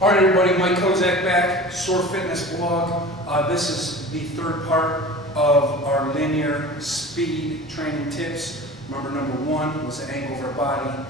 All right, everybody, Mike Kozak back, Sore Fitness blog. This is the third part of our linear speed training tips. Remember, number 1 was the angle of our body.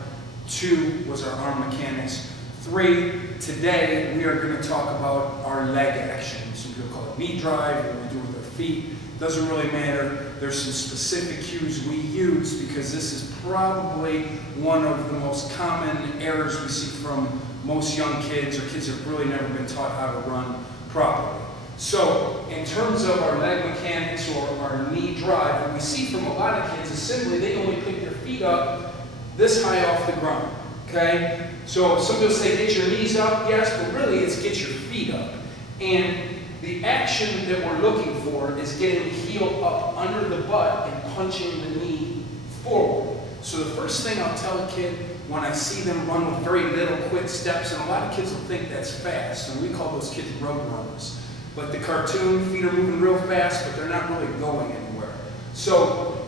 2 was our arm mechanics. 3, today we are going to talk about our leg action. Some people call it knee drive, what we do with our feet. Doesn't really matter. There's some specific cues we use because this is probably one of the most common errors we see from most young kids or kids that have really never been taught how to run properly. So, in terms of our leg mechanics or our knee drive, what we see from a lot of kids is simply they only pick their feet up this high off the ground. Okay? So, some people say get your knees up, yes, but really it's get your feet up. And the action that we're looking for is getting the heel up under the butt and punching the knee forward. So the first thing I'll tell a kid when I see them run with very little quick steps, and a lot of kids will think that's fast, and we call those kids road runners. But the cartoon, feet are moving real fast, but they're not really going anywhere. So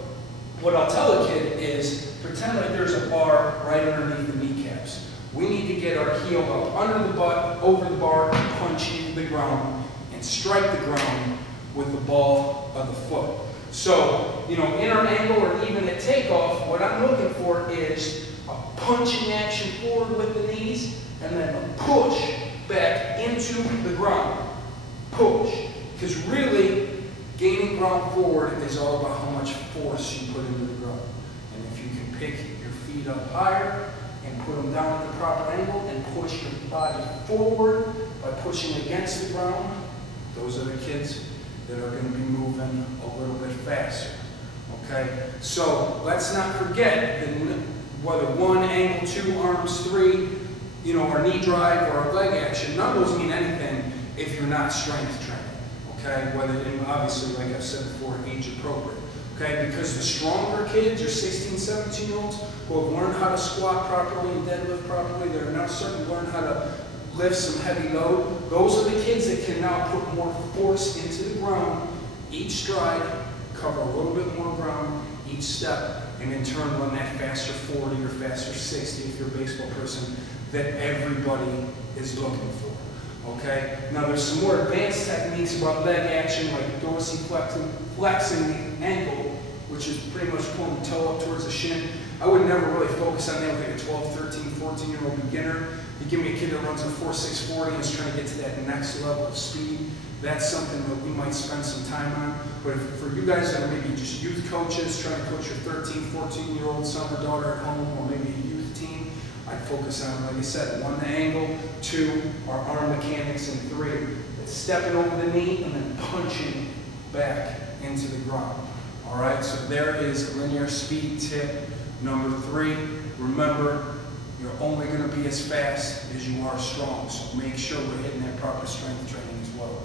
what I'll tell a kid is pretend like there's a bar right underneath the kneecaps. We need to get our heel up under the butt, over the bar, and punching the ground, and strike the ground with the ball of the foot. So, in our angle or even at takeoff, what I'm looking for is a punching action forward with the knees, and then a push back into the ground. Push. Because really, gaining ground forward is all about how much force you put into the ground. And if you can pick your feet up higher and put them down at the proper angle and push your body forward by pushing against the ground, those are the kids that are going to be moving a little bit faster. Okay? So let's not forget that whether 1, angle, 2, arms, 3, our knee drive or our leg action, none of those mean anything if you're not strength training. Okay? Whether, and obviously, like I've said before, age appropriate. Okay? Because the stronger kids, your 16, 17-year-olds, who have learned how to squat properly and deadlift properly, they're now starting to learn how to lift some heavy load. Those are the kids that can now put more force into the ground each stride, cover a little bit more ground each step, and in turn run that faster 40 or faster 60 if you're a baseball person that everybody is looking for. Okay? Now there's some more advanced techniques about leg action like dorsiflexing the ankle, which is pretty much pulling the toe up towards the shin. I would never really focus on that with like a 12, 13, 14-year-old beginner. You give me a kid that runs a 4.640 and is trying to get to that next level of speed, that's something that we might spend some time on. But for you guys that are maybe just youth coaches, trying to coach your 13, 14-year-old son or daughter at home, or maybe a youth team, I'd focus on, like I said, 1, the angle, 2, our arm mechanics, and 3, it's stepping over the knee and then punching back into the ground. All right, so there is linear speed tip number 3. Remember, you're only going to be as fast as you are strong, so make sure we're hitting that proper strength training as well.